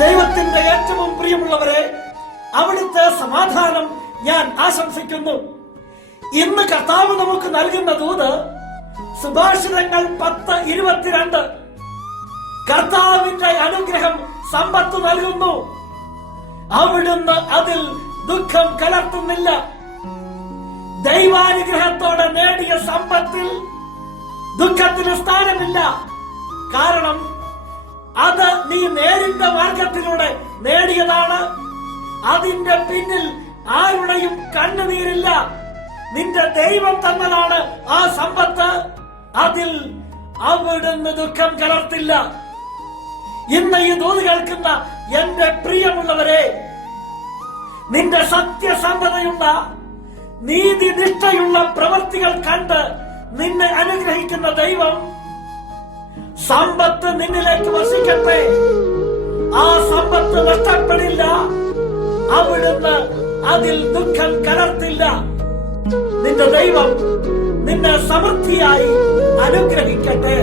ദൈവത്തിന്റെ ഏറ്റവും പ്രിയമുള്ളവരെ, അവിടുത്തെ സമാധാനം ഞാൻ ആശംസിക്കുന്നു. ഇന്ന് കർത്താവ് നമുക്ക് നൽകുന്ന ദൂത് സുഭാഷിതങ്ങൾ 10:22. കർത്താവിന്റെ അനുഗ്രഹം സമ്പത്ത് നൽകുന്നു, അവിടുന്ന് അതിൽ ദുഃഖം കലർത്തുന്നില്ല. ദൈവാനുഗ്രഹത്തോടെ നേടിയ സമ്പത്തിൽ ദുഃഖത്തിന് സ്ഥാനമില്ല. കാരണം അത് നീ നേരിന്റെ മാർഗത്തിലൂടെ നേടിയതാണ്. അതിന്റെ പിന്നിൽ ആരുടെയും കണ്ണുനീരില്ല. നിന്റെ ദൈവം തന്നതാണ് ആ സമ്പത്ത്. അതിൽ അവിടുന്ന് ദുഃഖം കലർത്തില്ല. ഇന്ന് ഈ ദൂത് കേൾക്കുന്ന എന്റെ പ്രിയമുള്ളവരെ, നിന്റെ സത്യസന്ധതയുള്ള നീതിനിഷ്ഠയുള്ള പ്രവൃത്തികൾ കണ്ട് നിന്നെ അനുഗ്രഹിക്കുന്ന ദൈവം സമ്പത്ത് നിന്നിലേക്ക് വസിക്കട്ടെ. ആ സമ്പത്ത് നഷ്ടപ്പെടില്ല. അവിടുന്ന് അതിൽ ദുഃഖം കലർത്തില്ല. നിന്റെ ദൈവം നിന്നെ സമൃദ്ധിയായി അനുഗ്രഹിക്കട്ടെ.